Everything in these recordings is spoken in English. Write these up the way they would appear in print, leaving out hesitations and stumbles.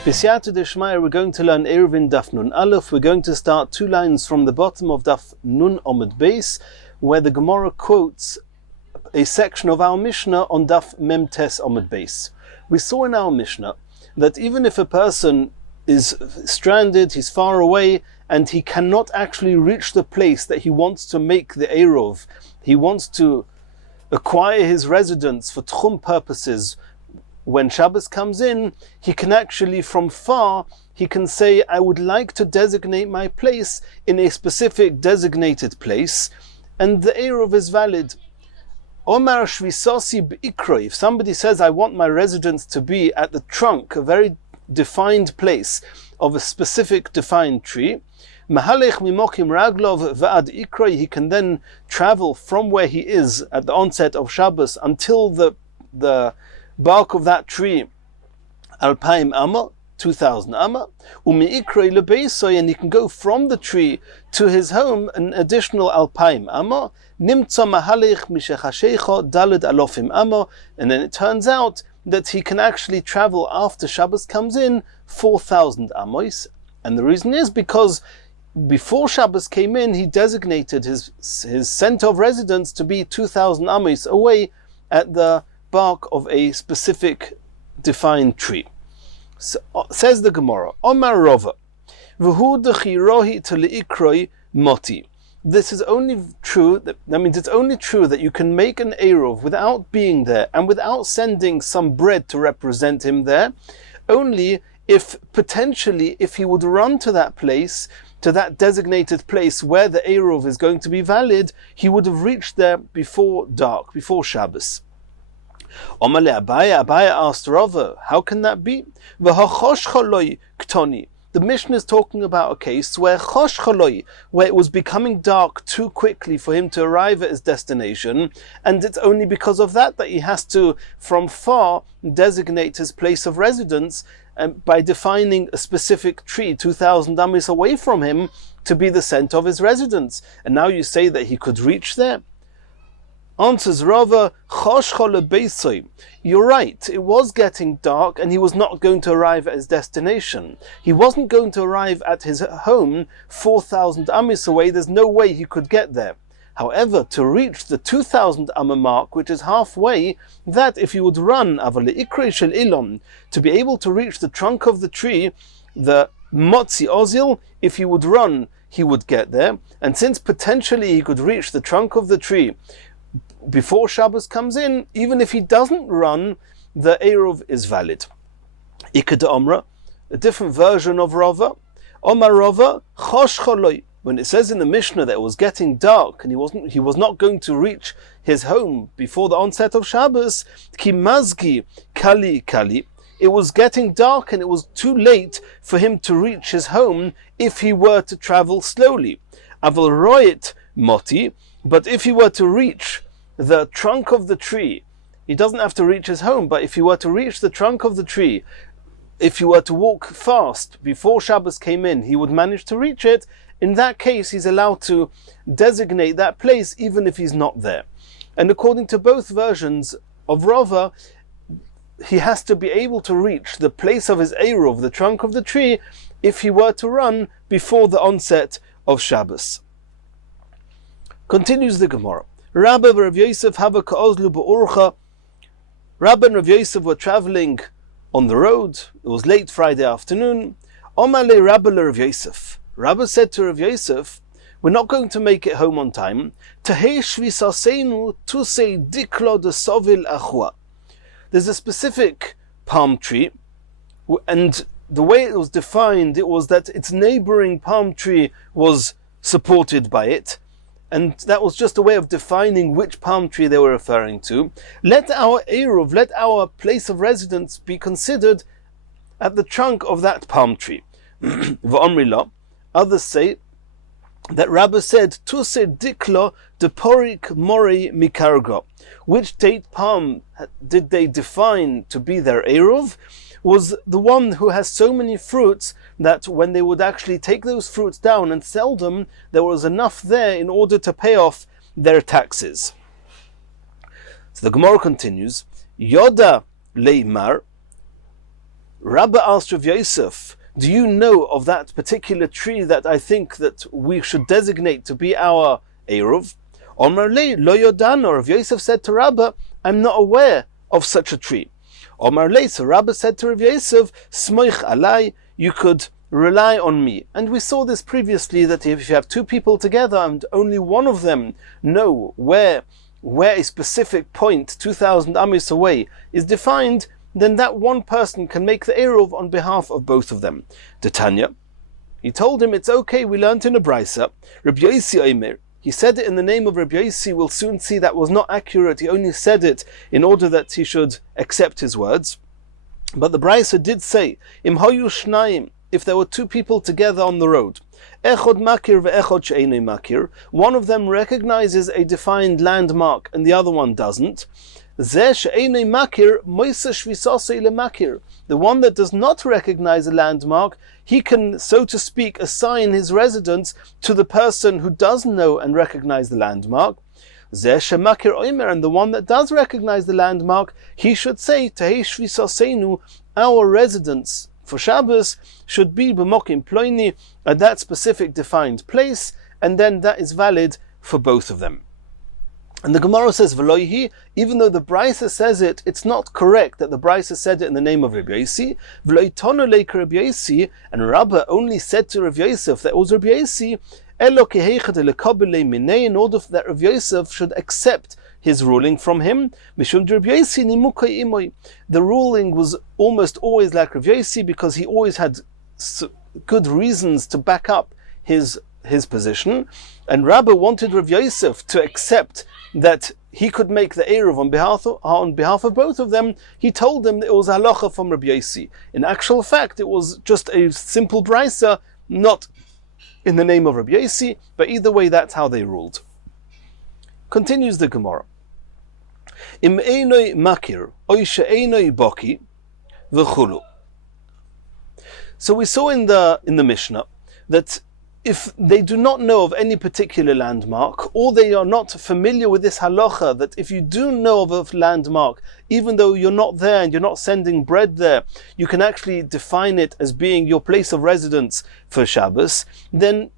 B'siyata d'shmaya, we're going to learn Eirovin Daf Nun Aleph. We're going to start 2 lines from the bottom of Daf Nun Omid Beis, where the Gemara quotes a section of our Mishnah on Daf Mem Tes Omid Beis. We saw in our Mishnah that even if a person is stranded, he's far away, and he cannot actually reach the place that he wants to make the Eirov, he wants to acquire his residence for Tchum purposes. When Shabbos comes in, he can actually, from far, he can say, I would like to designate my place in a specific designated place, and the Eirov is valid. Omar Shvisosi B'ikro, if somebody says, I want my residence to be at the trunk, a very defined place of a specific defined tree, Mahalech mimokim raglov va'ad ikro, he can then travel from where he is at the onset of Shabbos until the bark of that tree, alpaim amma, 2,000 amma, umi ikro lebeisoy, and he can go from the tree to his home an additional alpaim amma, nimtza mahalech mishechashecho daled alofim amma, and then it turns out that he can actually travel after Shabbos comes in 4,000 amos, and the reason is because before Shabbos came in, he designated his center of residence to be 2,000 amos away at the bark of a specific defined tree. So, says the Gemara, Omar Rova, v'hu dechirohi teli'ikroi moti. This is only true, that means it's only true that you can make an Eirov without being there and without sending some bread to represent him there, only if potentially, if he would run to that place, to that designated place where the Eirov is going to be valid, he would have reached there before dark, before Shabbos. Omale Abaya asked Rava, how can that be? The Mishnah is talking about a case where where it was becoming dark too quickly for him to arrive at his destination, and it's only because of that he has to, from far, designate his place of residence by defining a specific tree 2,000 amis away from him to be the center of his residence. And now you say that he could reach there? Answers Rava, you're right, it was getting dark and he was not going to arrive at his destination. He wasn't going to arrive at his home 4,000 amis away, there's no way he could get there. However, to reach the 2,000 amma mark, which is halfway, that if you would run, to be able to reach the trunk of the tree, the motzi ozil, if he would run, he would get there. And since potentially he could reach the trunk of the tree before Shabbos comes in, even if he doesn't run, the Eirov is valid. Ikad Omra, a different version of Rava. Omar Rava, chosh choloi. When it says in the Mishnah that it was getting dark and he was not going to reach his home before the onset of Shabbos, ki mazgi kali kali. It was getting dark and it was too late for him to reach his home if he were to travel slowly. Aval roit moti, but if he were to reach the trunk of the tree, he doesn't have to reach his home, but if he were to reach the trunk of the tree, if he were to walk fast before Shabbos came in, he would manage to reach it. In that case, he's allowed to designate that place even if he's not there. And according to both versions of Rava, he has to be able to reach the place of his Eirov, the trunk of the tree, if he were to run before the onset of Shabbos. Continues the Gemara. Rabbi and Rav Yosef have ka'ozlu ba'urcha. Rabbi and Rav Yosef were traveling on the road. It was late Friday afternoon. Omale Rabbi Rav Yosef. Rabbi said to Rav Yosef, we're not going to make it home on time. There's a specific palm tree, and the way it was defined, it was that its neighboring palm tree was supported by it, and that was just a way of defining which palm tree they were referring to. Let our Eirov, let our place of residence be considered at the trunk of that palm tree. Others say that Rabbi said, Tuse diklo de porik mori mikargo. Which date palm did they define to be their Eirov? Was the one who has so many fruits that when they would actually take those fruits down and sell them, there was enough there in order to pay off their taxes. So the Gemara continues, Yoda leimar, Rabba asked Rav Yosef, do you know of that particular tree that I think that we should designate to be our Eruv? Omar le lo yodano. Rav Yosef said to Rabba, I'm not aware of such a tree. Omar le, so Rabba said to Rav Yosef, Smoich alai, you could rely on me. And we saw this previously, that if you have two people together and only one of them know where a specific point 2,000 amis away is defined, then that one person can make the Eruv on behalf of both of them. Tanya, he told him, it's okay, we learnt in a Brisa, Rabbi Yossi Omer, he said it in the name of Rabbi Yossi. We'll soon see that was not accurate. He only said it in order that he should accept his words. But the Brisa did say, Im hayu shnayim, if there were two people together on the road, echod makir ve'echod she'enei makir, one of them recognizes a defined landmark and the other one doesn't. Zeh she'enei makir moisa shvisasei lemakir, the one that does not recognize a landmark, he can, so to speak, assign his residence to the person who does know and recognize the landmark. Zeh shemakir oimer, and the one that does recognize the landmark, he should say, Tehei shvisaseinu, our residence for Shabbos should be b'mokim ploini, at that specific defined place, and then that is valid for both of them. And the Gemara says, V'loihi, even though the Brisa says it, it's not correct that the Brisa said it in the name of Rabbi Yossi. V'loitonu leik Rabbi Yossi, and Rabba only said to Rabbi Yosef that it was Rabbi Yossi, Elo kehechet lekabelei minei, in order that Rabbi Yosef should accept his ruling from him. Mishum Rabbi Yossi nimukai imoi. The ruling was almost always like Rabbi Yossi because he always had good reasons to back up his position. And Rabba wanted Rabbi Yosef to accept that he could make the Eruv on behalf of both of them. He told them that it was halacha from Rabbi Yossi. In actual fact, it was just a simple brisa, not in the name of Rabbi Yossi, but either way, that's how they ruled. Continues the Gemara. Im einoi makir, oy she'einoi boki, v'chulu. So we saw in the Mishnah that if they do not know of any particular landmark, or they are not familiar with this halacha, that if you do know of a landmark, even though you're not there and you're not sending bread there, you can actually define it as being your place of residence for Shabbos, then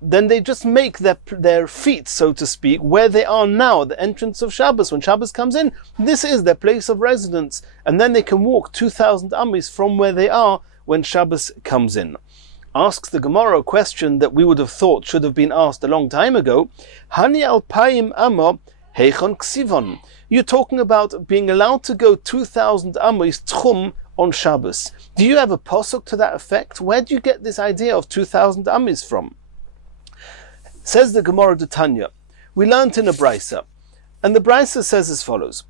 they just make their feet, so to speak, where they are now, at the entrance of Shabbos. When Shabbos comes in, this is their place of residence, and then they can walk 2,000 amis from where they are when Shabbos comes in. Asks the Gemara a question that we would have thought should have been asked a long time ago. Hani alpayim amo heichon ksivon. You're talking about being allowed to go 2,000 amos tchum on Shabbos. Do you have a posuk to that effect? Where do you get this idea of 2,000 amos from? Says the Gemara de Tanya. We learnt in a brisa, and the brisa says as follows: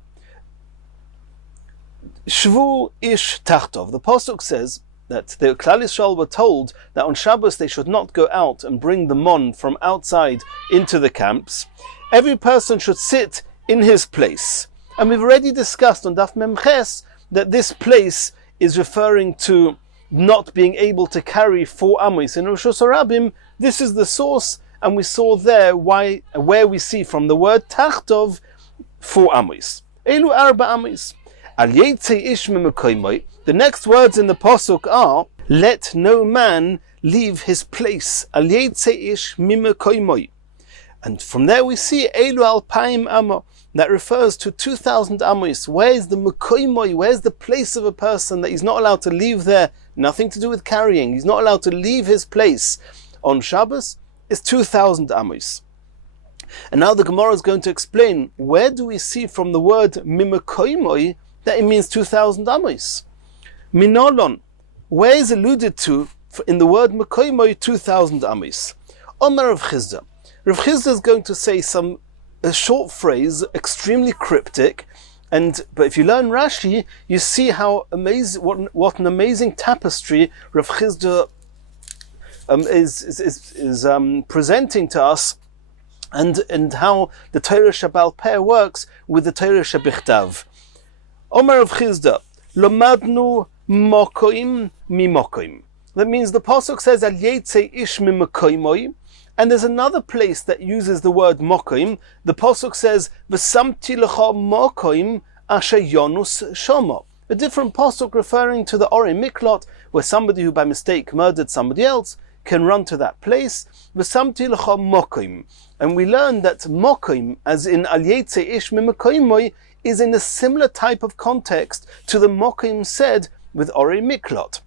Shvu ish tachtov. The posuk says that the Klal Yisrael were told that on Shabbos they should not go out and bring the mon from outside into the camps. Every person should sit in his place. And we've already discussed on Daf Memches that this place is referring to not being able to carry 4 amos in Rosh Hashanah. This is the source, and we saw there where we see from the word tachtov 4 amos. Elu arba amos. Al yetze ish mimekaymoy. The next words in the pasuk are, "Let no man leave his place." Al yetze ish mimekaymoy. And from there we see Elu alpaim amo. That refers to 2,000 amos. Where's the mekaymoy? Where's the place of a person that he's not allowed to leave there? Nothing to do with carrying. He's not allowed to leave his place on Shabbos. It's 2,000 amos. And now the Gemara is going to explain, where do we see from the word mimekaymoy that it means 2,000 amos? Minolon, where is alluded to in the word mekaymoy 2,000 amos? Omar Rav Chizda. Rav Chizda is going to say a short phrase, extremely cryptic, but if you learn Rashi, you see how amazing, what an amazing tapestry Rav Chizda is presenting to us, and how the Torah Shabbal Peh works with the Torah Shabichtav. Omar Rav Chizda, Lomadnu mokoim mimokoim. That means the pasuk says al yetze ish mimekoimoy, and there's another place that uses the word mokoim. The pasuk says v'samti lecha mokoim asher yonus shomo. a different pasuk referring to the Ori Miklot, where somebody who by mistake murdered somebody else can run to that place. V'samti l'cha mokim. And we learn that mokim, as in al yetze ish mimakoimoi, is in a similar type of context to the mokim said with Ori Miklot.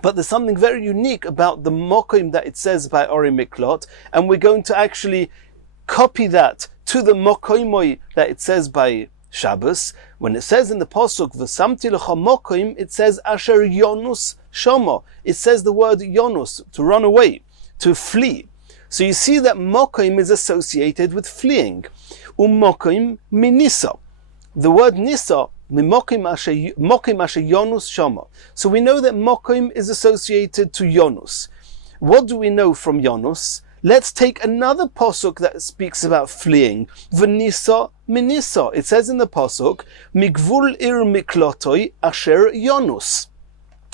But there's something very unique about the mokim that it says by Ori Miklot, and we're going to actually copy that to the mokoimoi that it says by Shabbos. When it says in the pasuk v'samti l'cha mokim, it says asher yonus shama. It says the word yonus, to run away, to flee. So you see that mokim is associated with fleeing. Mokim minisa. The word nisa, mokim asher yonus shama. So we know that mokim is associated to yonus. What do we know from yonus? Let's take another pasuk that speaks about fleeing. V'nisa minisa. It says in the pasuk, migvul ir miklotoi asher yonus.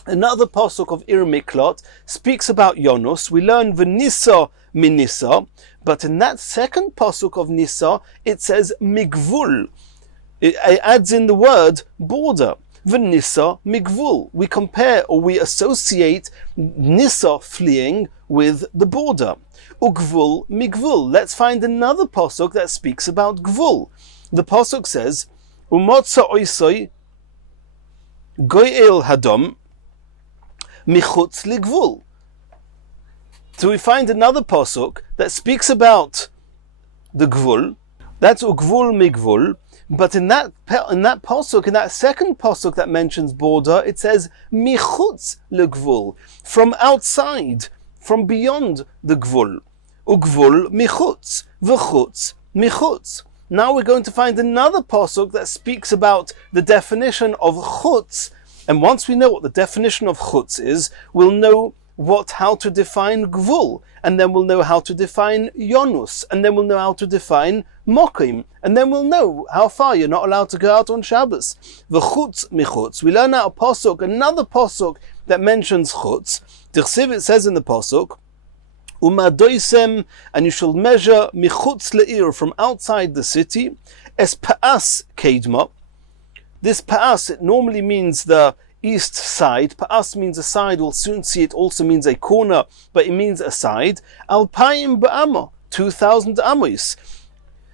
Another pasuk of Ir Miklot speaks about Yonus. We learn v'nisa minisa, but in that second pasuk of Nisa, it says migvul. It adds in the word border. V'nisa migvul. We compare or we associate Nisa fleeing with the border. Ugvul migvul. Let's find another pasuk that speaks about gvul. The pasuk says, Umotza oisoi goyel hadom michutz ligvul. So we find another pasuk that speaks about the gvul. That's ugvul migvul. But in that pasuk, in that second pasuk that mentions border, it says michutz ligvul, from outside, from beyond the gvul. Ugvul michutz, v'chutz michutz. Now we're going to find another pasuk that speaks about the definition of chutz. And once we know what the definition of chutz is, we'll know how to define gvul, and then we'll know how to define yonus, and then we'll know how to define mokim, and then we'll know how far you're not allowed to go out on Shabbos. V'chutz michutz. We learn out a pasuk, another pasuk that mentions chutz. Dechsiv, it says in the pasuk, umadoisem, and you shall measure michutz le'ir, from outside the city, es pa'as keidma. This pa'as, it normally means the east side. Pa'as means a side. We'll soon see it also means a corner, but it means a side. Alpayim ba'ama, 2,000 amos.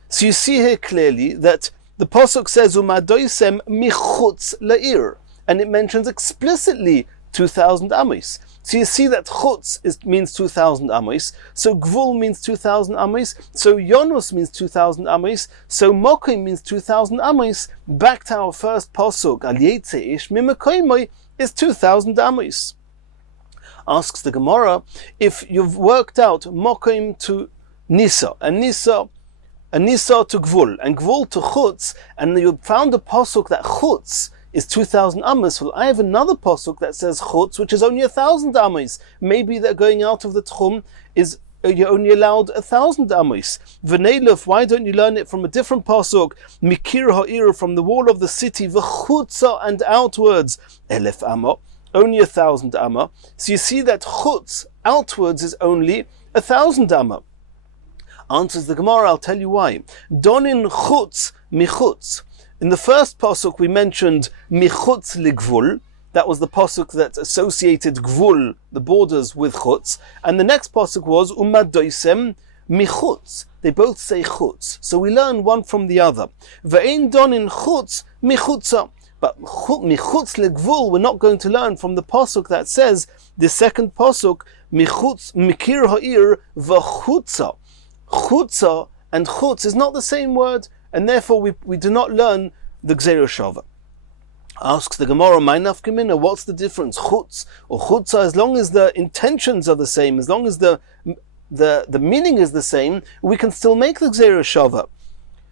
So you see here clearly that the pasuk says umadoisem michutz le'ir, and it mentions explicitly 2,000 amos. So you see that chutz means 2,000 amos, so gvul means 2,000 amos, so yonus means 2,000 amos, so mokim means 2,000 amos. Back to our first pasuk, al yetze ish mimakoimoi, is 2,000 amos. Asks the Gemara, if you've worked out mokim to nisa, and nisa to gvul, and gvul to chutz, and you found a pasuk that chutz is 2,000 amos. Well, I have another pasuk that says chutz, which is only 1,000 amos. Maybe that going out of the tchum is you're only allowed 1,000 amos. V'neiluf, why don't you learn it from a different pasuk? Mikir ha'ir, from the wall of the city, v'chutza, and outwards, 1,000 amma, only 1,000 amma. So you see that chutz outwards is only 1,000 amma. Answers the Gemara, I'll tell you why. Donin chutz michutz. In the first pasuk we mentioned michutz ligvul. That was the pasuk that associated gvul, the borders, with chutz. And the next pasuk was umadoisem michutz. They both say chutz. So we learn one from the other. Ve'ein donin chutz michutza. But michutz ligvul we're not going to learn from the pasuk that says, the second pasuk, michutz mikir ha'ir v'chutza. Chutza and chutz is not the same word, and therefore we do not learn the Gzeira Shava. Asks the Gemara, my nafkamina, what's the difference? Chutz or chutza, as long as the intentions are the same, as long as the meaning is the same, we can still make the Gzeira Shava.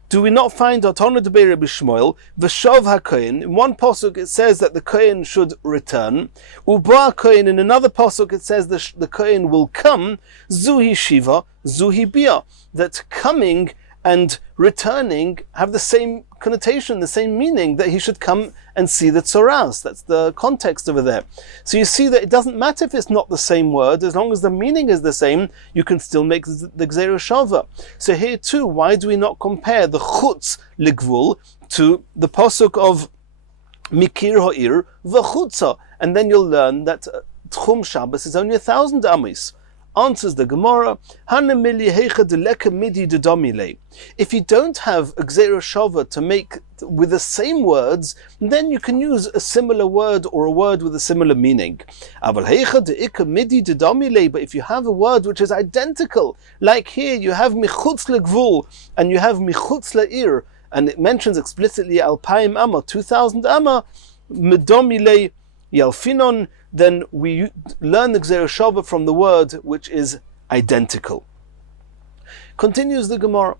Do we not find Atona de Be'er B'Shmuel, V'shav HaKohen? In one pasuk it says that the Kohen should return. Uba Kohen, in another pasuk it says the Kohen will come. Zuhi Shiva, Zuhi Bia. That coming and returning have the same connotation, the same meaning, that he should come and see the tzoras. That's the context over there. So you see that it doesn't matter if it's not the same word, as long as the meaning is the same, you can still make the Gzeira Shava. So here too, why do we not compare the chutz ligvul to the pasuk of mikir ha'ir v'chutza, and then you'll learn that Tchum Shabbos is only 1,000 amis. Answers the Gemara, if you don't have a Gzera Shava to make with the same words, then you can use a similar word or a word with a similar meaning. But if you have a word which is identical, like here you have michutz legvul and you have michutz la'ir, and it mentions explicitly alpayim amma, 2,000 amma, medomile yalfinon, then we learn the Gzera Shava from the word which is identical. Continues the Gemara,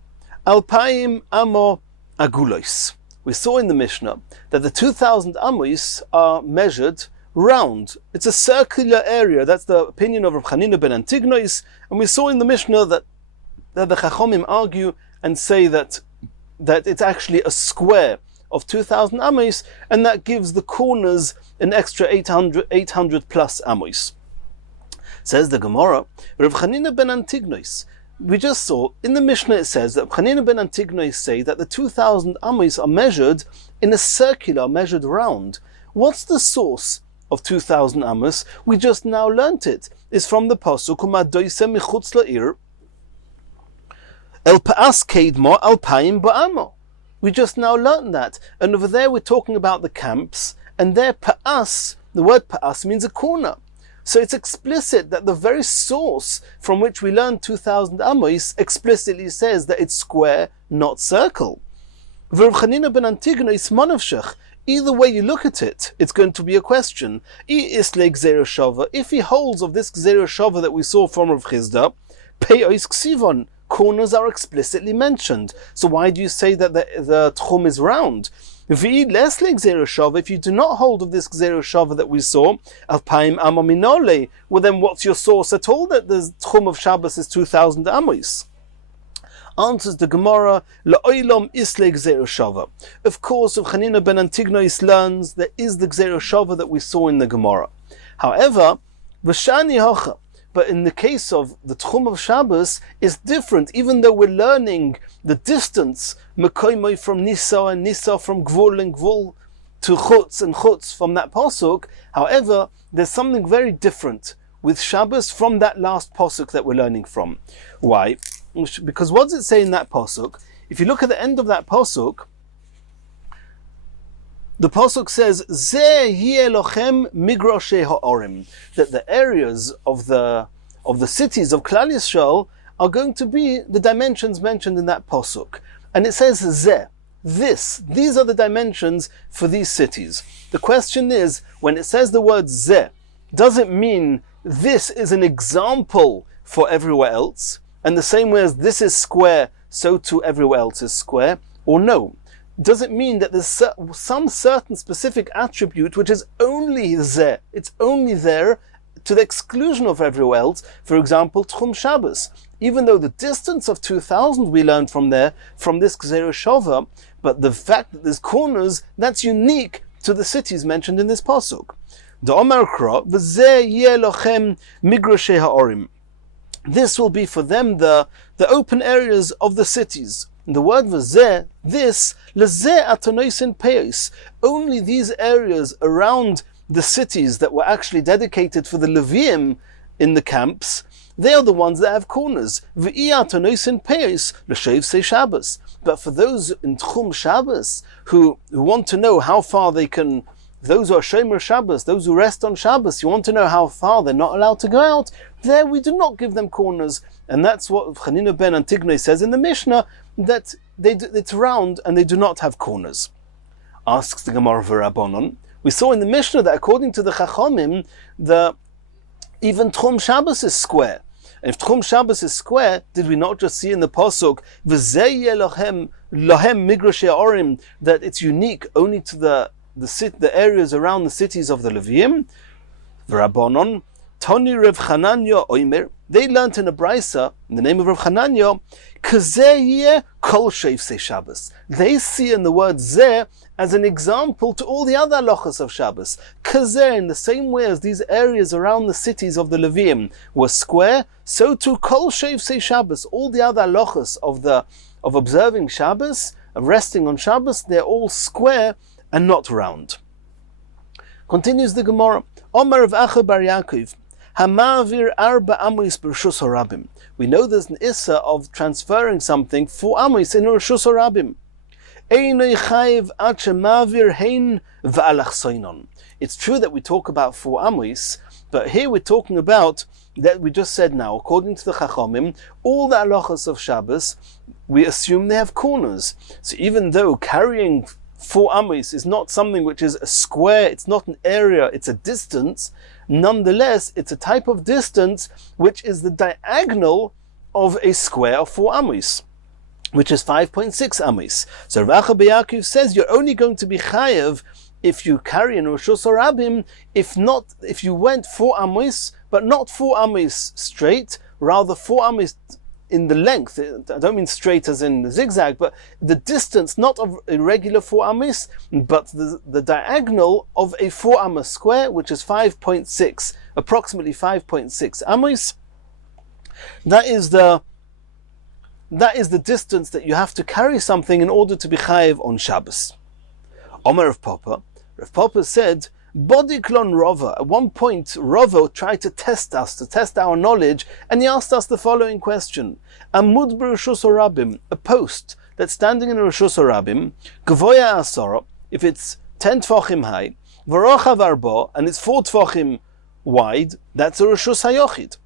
alpayim amo agulois. We saw in the Mishnah that the 2,000 amos are measured round. It's a circular area. That's the opinion of Rav Chanina ben Antignois. And we saw in the Mishnah that the Chachomim argue and say that it's actually a square of 2,000 amos, and that gives the corners an extra 800 plus amos. Says the Gemara, Rav Chanina ben Antignois. We just saw in the Mishnah it says that Chanina ben Antignois say that the 2,000 amos are measured in a circular, measured round. What's the source of 2,000 amos? We just now learnt it. It's from the pasuk Umadoisem michutz la'ir el pa'as keidmo alpayim ba'amo. We just now learnt that, and over there we're talking about the camps, and there pa'as, the word pa'as means a corner. So it's explicit that the very source from which we learn 2,000 amos explicitly says that it's square, not circle. Rav Chanina ben Antignois manavshach. Either way you look at it, it's going to be a question. If he holds of this Gzera Shava that we saw from Rav Chizda, pe'os ksivon, corners are explicitly mentioned. So why do you say that the tchum is round? If you do not hold of this Gzera Shava that we saw, alpayim amma minole, well then what's your source at all that the tchum of Shabbos is 2,000 amos? Answers the Gemara, la'olam isle Gzera Shava. Of course, if Chanina ben Antignois learns, there is the Gzera Shava that we saw in the Gemara. However, v'shani hocha, but in the case of the Tchum of Shabbos, it's different. Even though we're learning the distance, Mekoimoi from Nisa and Nisa from Gvul and Gvul to Chutz and Chutz from that Pasuk. However, there's something very different with Shabbos from that last Pasuk that we're learning from. Why? Because what does it say in that Pasuk? If you look at the end of that Pasuk, the Pasuk says, Zeh yeh lochem migroshe ha'orim, that the areas of the cities of Klal Yisrael are going to be the dimensions mentioned in that Pasuk. And it says Zeh, these are the dimensions for these cities. The question is, when it says the word Zeh, does it mean this is an example for everywhere else? And the same way as this is square, so too everywhere else is square? Or no? Does it mean that there's some certain specific attribute which is only there? It's only there to the exclusion of everywhere else. For example, Tchum Shabbos. Even though the distance of 2,000 we learned from there, from this Gzera Shava, but the fact that there's corners, that's unique to the cities mentioned in this pasuk. This will be for them the open areas of the cities. The word v'zeh, this, lezeh atanoisin peis, only these areas around the cities that were actually dedicated for the Leviim in the camps, they are the ones that have corners. V'i atanoisin peis, l'shev se Shabbos. But for those in Tchum Shabbos, who want to know how far they can, those who are Shomer Shabbos, those who rest on Shabbos, you want to know how far they're not allowed to go out, there we do not give them corners. And that's what Chanina ben Antignois says in the Mishnah, that it's round and they do not have corners. Asks the Gemara v'Rabbanon. We saw in the Mishnah that according to the Chachomim, even Tchum Shabbos is square. And if Tchum Shabbos is square, did we not just see in the Pasuk, V'zeh yeh lohem migroshe orim, that it's unique only to the areas around the cities of the Leviim? V'Rabbanon, Toni Rav Chananya Oimer, they learnt in a brisa, in the name of Rav Chananya, Kazeh kol sheifsei Shabbos. They see in the word zeh as an example to all the other halachas of Shabbos. Kazeh, in the same way as these areas around the cities of the Leviim were square, so too kol sheifsei Shabbos, all the other halachas of observing Shabbos, of resting on Shabbos, they're all square and not round. Continues the Gemara. Omar of Acha Bar Yaakov, Hamavir Arba Amois B'Reshus Harabim. We know there's an issa of transferring something for Amois in Reshus Harabim. Einei Chayiv Ad Shemavir Hein V'Alach Soinon. It's true that we talk about for Amois, but here we're talking about that we just said now, according to the Chachamim, all the halachas of Shabbos, we assume they have corners. So even though carrying 4 amos is not something which is a square, it's not an area, it's a distance, nonetheless, it's a type of distance which is the diagonal of a square of 4 amos, which is 5.6 amos. So Rav Acha Bar Yaakov says you're only going to be chayev if you carry in Reshus Harabim, if you went 4 amos, but not 4 amos straight, rather 4 amos in the length. I don't mean straight as in the zigzag, but the distance, not of a regular 4 amos, but the diagonal of a 4 amos square, which is 5.6, approximately 5.6 amos. That is the distance that you have to carry something in order to be chayev on Shabbos. Omer of Papa, Rav Papa said, Bodiklon Rava. At one point, Rava tried to test us, to test our knowledge, and he asked us the following question. Amud b'Reshus Harabim, a post that's standing in Reshus Harabim, Gvoya Asara, if it's 10 tfachim high, V'rochav Arba, and it's 4 tfachim wide, that's a Reshus HaYochid.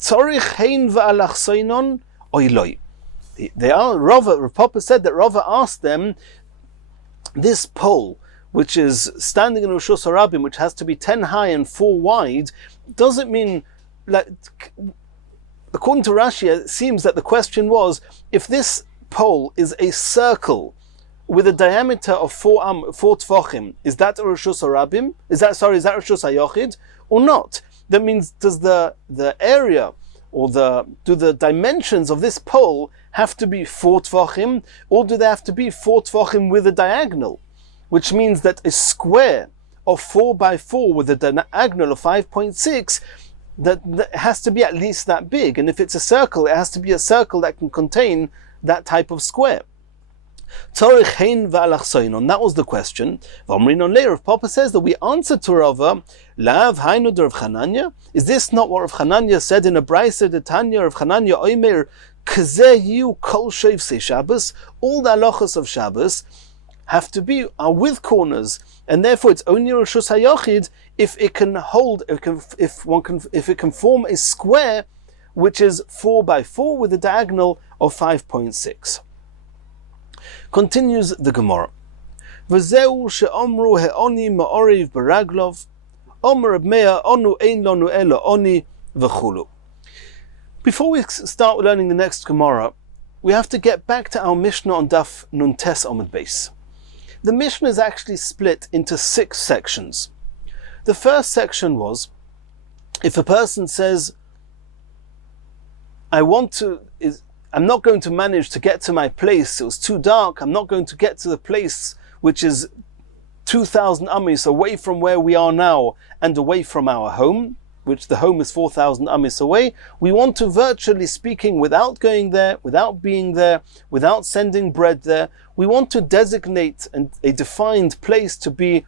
Tzorich hein v'alach soinon oiloi. Rav Papa said that Rava asked them, this pole, which is standing in Reshus Harabim, which has to be 10 high and 4 wide, doesn't mean, like, according to Rashi, it seems that the question was, if this pole is a circle with a diameter of 4 tfachim, is that a Reshus Harabim? Is that Reshus HaYochid or not? That means, does the area or do the dimensions of this pole have to be 4 tfachim, or do they have to be 4 tfachim with a diagonal? Which means that a square of 4 by 4 with a diagonal of 5.6, that has to be at least that big. And if it's a circle, it has to be a circle that can contain that type of square. That was the question. Rav Papa says that we answered to Rava, Lav Hainu de Rav Chananya. Is this not what Rav Chananya said in a Brayser de Tanya? Rav Chananya Omer, Kazehu Kol Shevsei Shabbos. All the halachos of Shabbos are with corners, and therefore it's only Reshus HaYochid if it can hold, if it can form a square which is 4 by 4 with a diagonal of 5.6. Continues the Gemara. V'zeu she'omru he'oni ma'oriv baraglov, omer Reb Meir onu ein lonu elo oni v'chulu. Before we start learning the next Gemara, we have to get back to our Mishnah on Daf Nun Tes Amud Beis. The Mishnah is actually split into 6 sections. The first section was, if a person says, I'm not going to manage to get to my place, it was too dark, I'm not going to get to the place which is 2,000 amis away from where we are now and away from our home, which the home is 4,000 amis away, we want to, virtually speaking, without going there, without being there, without sending bread there, we want to designate a defined place to be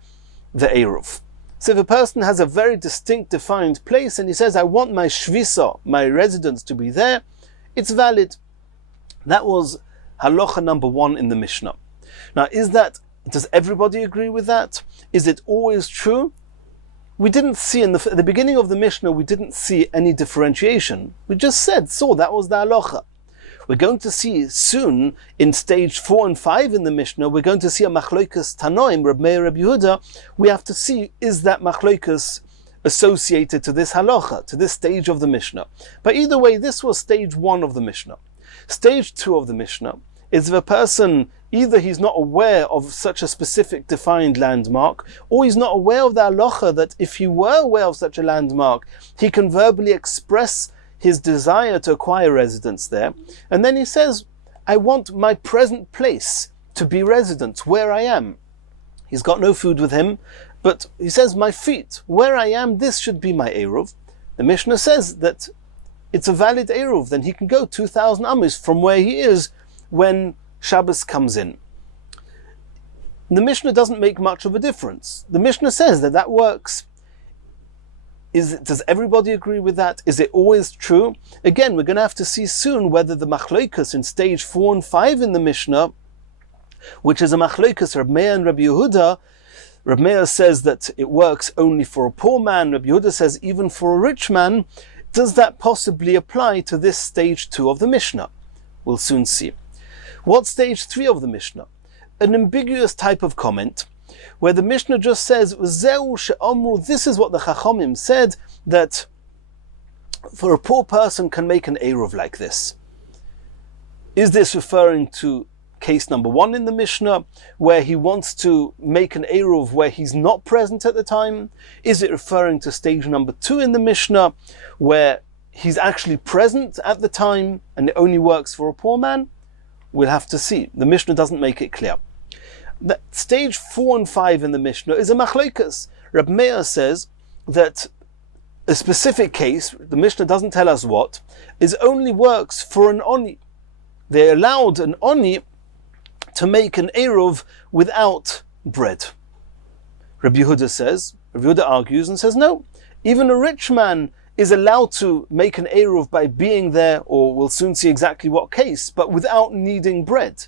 the Eruv. So if a person has a very distinct defined place and he says, I want my shvisa, my residence, to be there, it's valid. That was halacha number 1 in the Mishnah. Now, does everybody agree with that? Is it always true? We didn't see at the beginning of the Mishnah, we didn't see any differentiation. We just saw that was the halacha. We're going to see soon, in stage 4 and 5 in the Mishnah, we're going to see a machloikas tanoim, Reb Meir, Reb Yehuda. We have to see, is that machloikas associated to this halacha, to this stage of the Mishnah? But either way, this was stage 1 of the Mishnah. Stage 2 of the Mishnah is if a person, either he's not aware of such a specific defined landmark, or he's not aware of the halacha that if he were aware of such a landmark, he can verbally express his desire to acquire residence there. And then he says, I want my present place to be residence, where I am. He's got no food with him, but he says, my feet, where I am, this should be my Eruv. The Mishnah says that it's a valid Eruv, then he can go 2,000 amos from where he is when Shabbos comes in. the Mishnah doesn't make much of a difference. The Mishnah says that works. Does everybody agree with that? Is it always true? Again, we're going to have to see soon whether the machloikas in stage 4 and 5 in the Mishnah, which is a machloikas Reb Meir and Rabbi Yehuda. Reb Meir says that it works only for a poor man. Rabbi Yehuda says even for a rich man. Does that possibly apply to this stage 2 of the Mishnah? We'll soon see. What's stage 3 of the Mishnah? An ambiguous type of comment, where the Mishnah just says, "Zeu she'amru," this is what the Chachamim said, that for a poor person can make an Eruv like this. Is this referring to case number 1 in the Mishnah, where he wants to make an Eruv where he's not present at the time? Is it referring to stage number 2 in the Mishnah, where he's actually present at the time and it only works for a poor man? We'll have to see. The Mishnah doesn't make it clear. That stage 4 and 5 in the Mishnah is a machlokas. Reb Meir says that a specific case, the Mishnah doesn't tell us what, is only works for an oni. They allowed an oni to make an Eruv without bread. Rabbi Yehuda argues and says no, even a rich man is allowed to make an Eruv by being there, or we'll soon see exactly what case, but without needing bread.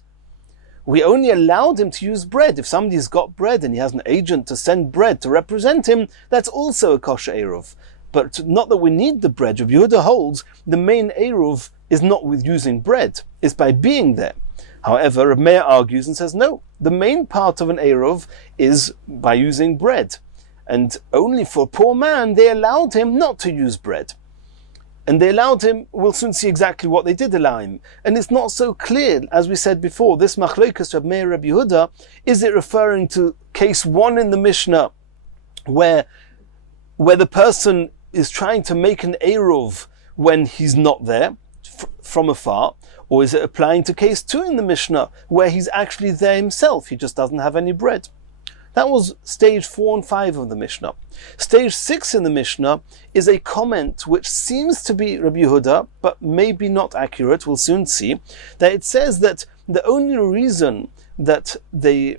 We only allowed him to use bread. If somebody's got bread and he has an agent to send bread to represent him, that's also a kosher Eruv. But not that we need the bread. Rabbi Yehuda holds the main Eruv is not with using bread, it's by being there. However, Reb Meir argues and says no, the main part of an Eruv is by using bread. And only for a poor man, they allowed him not to use bread. And they allowed him, we'll soon see exactly what they did allow him. And it's not so clear, as we said before, this machlokas Reb Meir Rabbi Yehuda, is it referring to case 1 in the Mishnah, where the person is trying to make an Eruv when he's not there, from afar, or is it applying to case 2 in the Mishnah, where he's actually there himself, he just doesn't have any bread? That was stage 4 and 5 of the Mishnah. Stage 6 in the Mishnah is a comment which seems to be Rabbi Yehuda, but maybe not accurate, we'll soon see, that it says that the only reason that they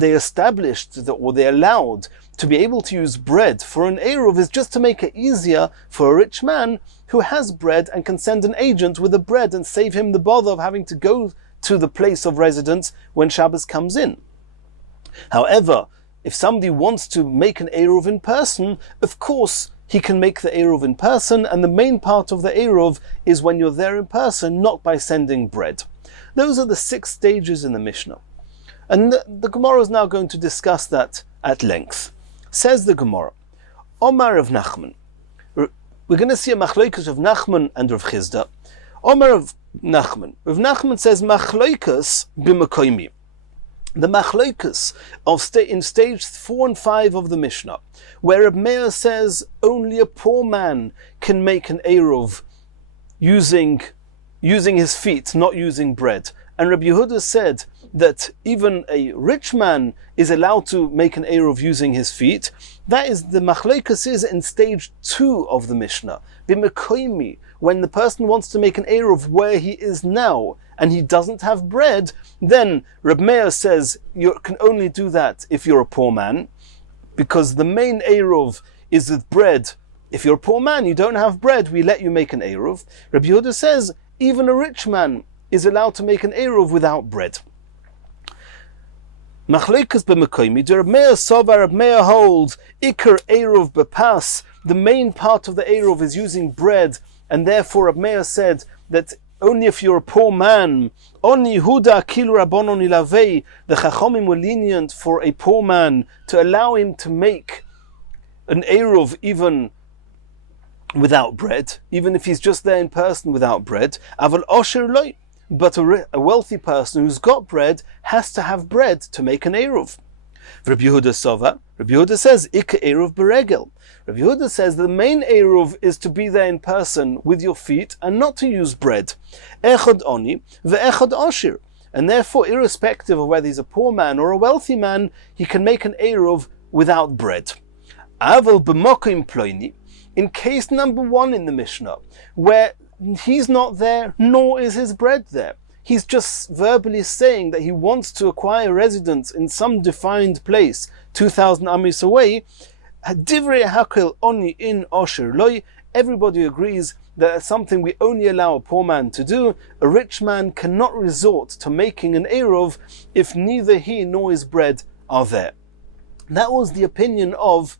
established, or they allowed to be able to use bread for an Eruv is just to make it easier for a rich man who has bread and can send an agent with the bread and save him the bother of having to go to the place of residence when Shabbos comes in. However, if somebody wants to make an Eruv in person, of course he can make the Eruv in person, and the main part of the Eruv is when you're there in person, not by sending bread. Those are the 6 stages in the Mishnah. And the Gemara is now going to discuss that at length. Says the Gemara, Omar of Nachman. We're going to see a machloikas of Nachman and Rav Chizda. Omar of Nachman. Rav Nachman says machloikas b'makoimi. The machloikas in stage 4 and 5 of the Mishnah, where Reb Meir says only a poor man can make an Eruv using his feet, not using bread. And Rabbi Yehuda said that even a rich man is allowed to make an Eruv using his feet. That is the machloikas is in stage 2 of the Mishnah. B'mekoimi, when the person wants to make an Eruv where he is now, and he doesn't have bread, then Reb Meir says you can only do that if you're a poor man, because the main Eruv is with bread. If you're a poor man, you don't have bread, we let you make an Eruv. Rabbi Yehuda says even a rich man is allowed to make an Eruv without bread. Machlokas b'mekoimi, Reb Meir Sova, Reb Meir holds Iker Eruv b'pas, the main part of the Eruv is using bread, and therefore Reb Meir said that only if you're a poor man, Oni Huda Kilu Rabbonon Ilavei, the Chachomim were lenient for a poor man to allow him to make an Eruv even without bread, even if he's just there in person without bread. Aval Osher Loi, but a wealthy person who's got bread has to have bread to make an Eruv. Rabbi Yehuda Sova, Rabbi Yehuda says Ika Eruv Beregel. Rabbi Yehuda says the main Eruv is to be there in person with your feet and not to use bread. Echad Oni ve'echad Oshir. And therefore, irrespective of whether he's a poor man or a wealthy man, he can make an Eruv without bread. Aval b'mokim ploini, in case number 1 in the Mishnah, where he's not there, nor is his bread there. he's just verbally saying that he wants to acquire residence in some defined place 2,000 amis away, divrei hakel oni in osher loy, everybody agrees that it's something we only allow a poor man to do. A rich man cannot resort to making an eruv if neither he nor his bread are there. That was the opinion of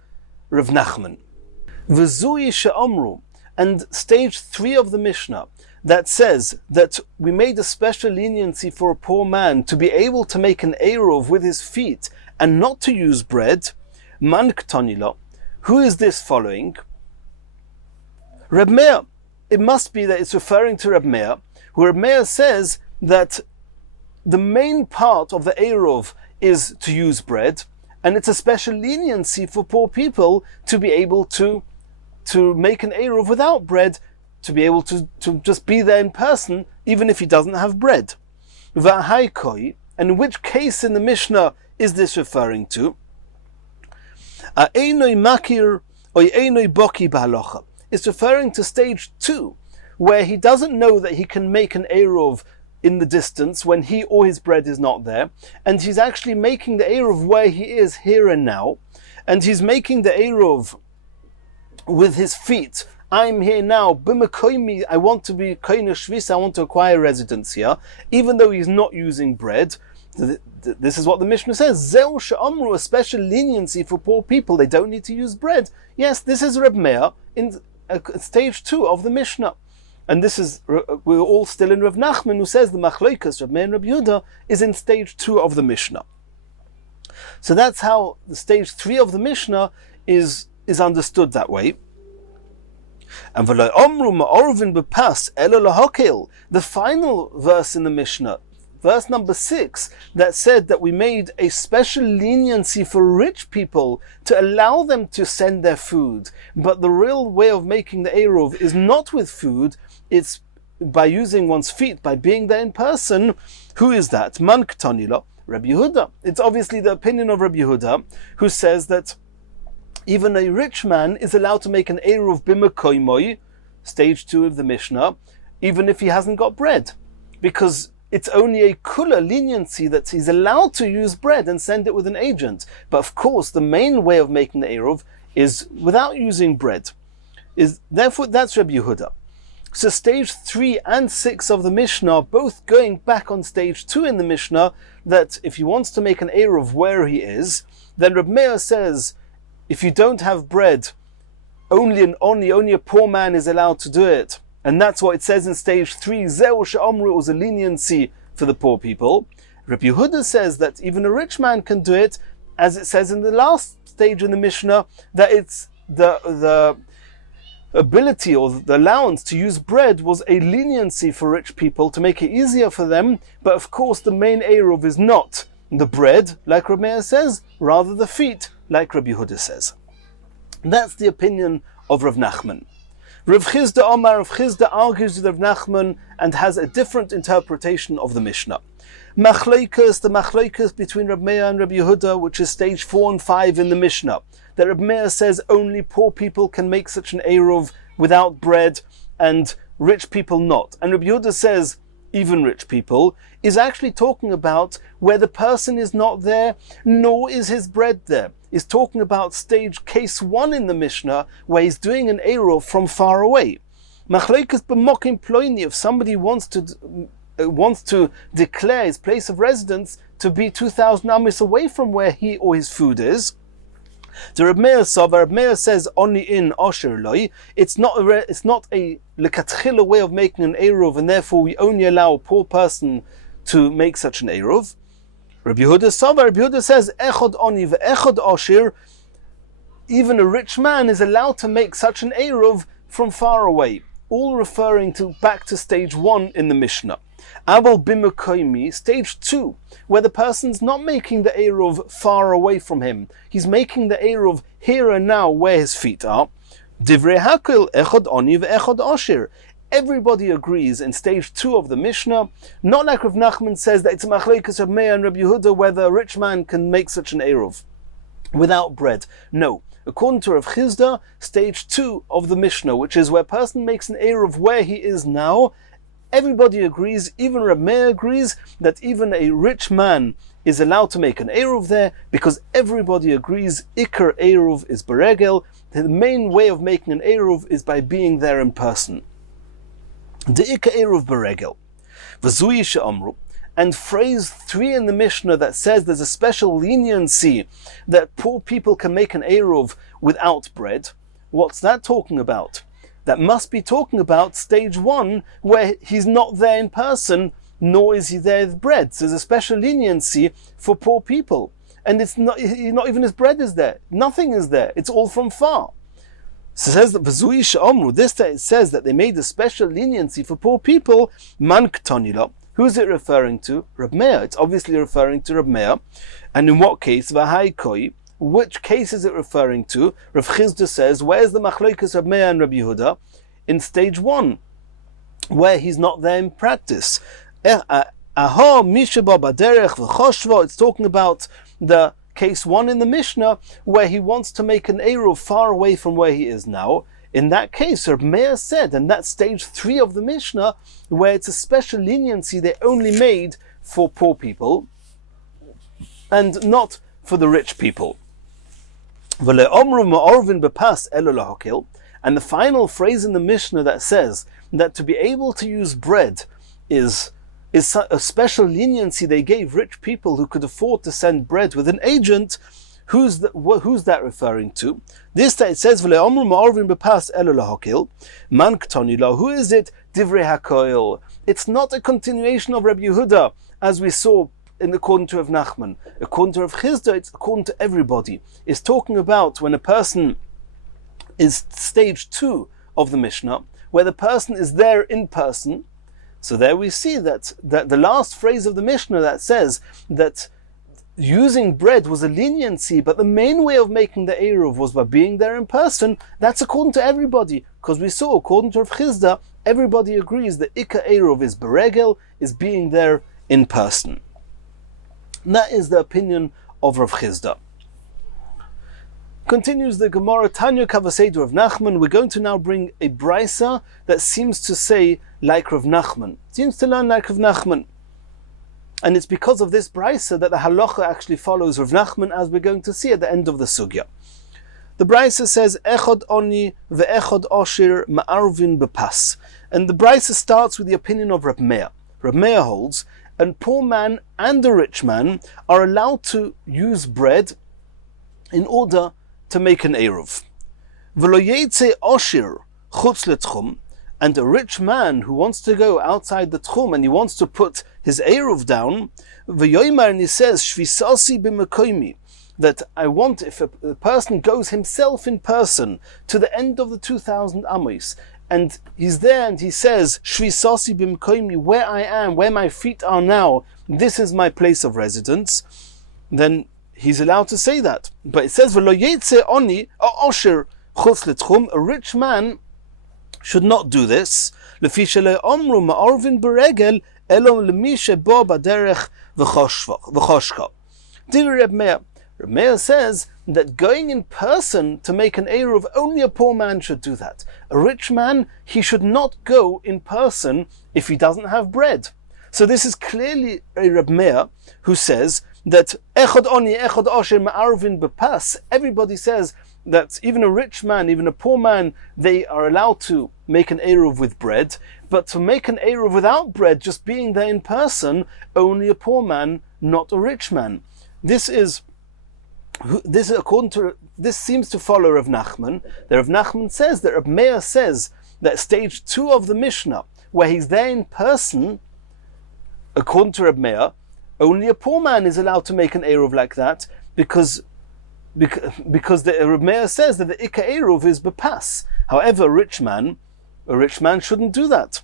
Rav Nachman. V'zui she'amru, and stage 3 of the Mishnah, that says that we made a special leniency for a poor man to be able to make an eruv with his feet and not to use bread. Man k'tonilo. Who is this following? Reb Meir. It must be that it's referring to Reb Meir, who Reb Meir says that the main part of the eruv is to use bread, and it's a special leniency for poor people to be able to make an eruv without bread, to be able to just be there in person, even if he doesn't have bread. V'haikoi, and in which case in the Mishnah is this referring to? A'enoi makir or a'enoi boki b'halacha. It's referring to stage 2, where he doesn't know that he can make an eruv in the distance when he or his bread is not there, and he's actually making the eruv where he is here and now, and he's making the eruv with his feet. I'm here now, b'mekoimi, I want to be koine shvis, I want to acquire residence here, even though he's not using bread. This is what the Mishnah says, Zeu she'amru, a special leniency for poor people, they don't need to use bread. Yes, this is Reb Meir in stage 2 of the Mishnah. And this is, we're all still in Rav Nachman, who says the Machlokas, Reb Meir and Reb Yehuda, is in stage 2 of the Mishnah. So that's how the stage 3 of the Mishnah is understood that way. And the final verse in the Mishnah, verse number 6, that said that we made a special leniency for rich people to allow them to send their food. But the real way of making the eruv is not with food, it's by using one's feet, by being there in person. Who is that? Man k'tonilo, Rabbi Yehuda. It's obviously the opinion of Rabbi Yehuda, who says that even a rich man is allowed to make an eruv b'mekoimoi, stage 2 of the Mishnah, even if he hasn't got bread. Because it's only a kula leniency that he's allowed to use bread and send it with an agent. But of course, the main way of making the eruv is without using bread. Therefore, that's Rabbi Yehuda. So stage 3 and 6 of the Mishnah are both going back on stage 2 in the Mishnah, that if he wants to make an eruv where he is, then Reb Meir says, if you don't have bread, only a poor man is allowed to do it. And that's what it says in stage 3, Zeu she'amru, it was a leniency for the poor people. Rabbi Yehuda says that even a rich man can do it, as it says in the last stage in the Mishnah, that it's the ability or the allowance to use bread was a leniency for rich people to make it easier for them. But of course the main eruv is not the bread, like Rabbi Meir says, rather the feet, like Rabbi Yehuda says. That's the opinion of Rav Nachman. Rav Chizda argues with Rav Nachman and has a different interpretation of the Mishnah. The Machlokas between Reb Meir and Rabbi Yehuda, which is stage 4 and 5 in the Mishnah, that Reb Meir says only poor people can make such an eruv without bread, and rich people not. And Rabbi Yehuda says even rich people, is actually talking about where the person is not there, nor is his bread there. Is talking about stage case 1 in the Mishnah, where he's doing an eruv from far away. Machlekes b'mokim ploini, if somebody wants to declare his place of residence to be 2,000 amis away from where he or his food is, the Reb Meir says oni in osher loy. It's not a lekatchila way of making an eruv, and therefore we only allow a poor person to make such an eruv. Rabbi Yehuda says echod oni ve'echod osher. Even a rich man is allowed to make such an eruv from far away. All referring back to stage 1 in the Mishnah. Abel bimukoimi, stage 2, where the person's not making the eruv far away from him. He's making the eruv here and now where his feet are. Divrei hakil echod oni ve'echod osher. Everybody agrees in stage 2 of the Mishnah, not like Rav Nachman says that it's a machlekes of Meir and Rabbi Yehuda whether a rich man can make such an eruv without bread. No. According to Rav Chizda, stage 2 of the Mishnah, which is where a person makes an eruv where he is now, Everybody agrees, even Reb Meir agrees, that even a rich man is allowed to make an Eruv there, because everybody agrees Iker Eruv is Beregel. The main way of making an Eruv is by being there in person. The Iker Eruv Beregel. V'zui she'amru. And phrase 3 in the Mishnah that says there's a special leniency that poor people can make an Eruv without bread. What's that talking about? That must be talking about stage 1, where he's not there in person, nor is he there with bread. So there's a special leniency for poor people. And it's not even his bread is there. Nothing is there. It's all from far. So it says that V'zui she'amru, this day it says that they made a special leniency for poor people. Man k'tonila. Who's it referring to? Reb Meir. It's obviously referring to Reb Meir. And in what case? V'hai koi. Which case is it referring to? Rav Chizda says, where's the machlokes Reb Meir and Reb Yehuda? In stage 1, where he's not there in practice. It's talking about the case 1 in the Mishnah, where he wants to make an Eruv far away from where he is now. In that case, Reb Meir said, and that's stage 3 of the Mishnah, where it's a special leniency they only made for poor people, and not for the rich people. And the final phrase in the Mishnah that says that to be able to use bread is a special leniency they gave rich people who could afford to send bread with an agent. Who's that referring to? This that it says, who is it? Divrei HaKoil. It's not a continuation of Reb Yehuda, as we saw according to Rav Nachman. According to Rav Chizda, it's according to everybody. It's talking about when a person is stage 2 of the Mishnah, where the person is there in person. So there we see that the last phrase of the Mishnah that says that using bread was a leniency, but the main way of making the Eruv was by being there in person. That's according to everybody, because we saw, according to Rav Chizda, everybody agrees that Ika Eruv is Beregel, is being there in person. And that is the opinion of Rav Chizda. Continues the Gemara, Tanya Kavaseidu Rav Nachman. We're going to now bring a brisa that seems to say like Rav Nachman. Seems to learn like Rav Nachman. And it's because of this brisa that the halacha actually follows Rav Nachman, as we're going to see at the end of the sugya. The brisa says, Echod oni ve'echod oshir ma'arvin bepas. And the brisa starts with the opinion of Reb Meir. Reb Meir holds, a poor man and a rich man are allowed to use bread in order to make an Eruv. V'lo yetze oshir chutz letchum. And a rich man who wants to go outside the tchum and he wants to put his Eruv down, v'yoymar, and he says, shvisasi b'mekoymi, that I want, if a person goes himself in person to the end of the 2,000 amos, and he's there and he says, shvisasi b'mekoymi, where I am, where my feet are now, this is my place of residence, then he's allowed to say that. But it says, v'lo yetze oni osher chutz letchum, a rich man should not do this. Reb Meir says that going in person to make an Eruv, only a poor man should do that. A rich man, he should not go in person if he doesn't have bread. So this is clearly a Reb Meir who says that echod oni, echod osher ma'arvin bepas. Everybody says that even a rich man, even a poor man, they are allowed to make an Eruv with bread, but to make an Eruv without bread, just being there in person, only a poor man, not a rich man. This seems to follow Rav Nachman. The Rav Nachman says that Reb Meir says that stage 2 of the Mishnah, where he's there in person, according to Reb Meir, only a poor man is allowed to make an Eruv like that, because the Reb Meir says that the Ika Eruv is bepas. However, a rich man shouldn't do that.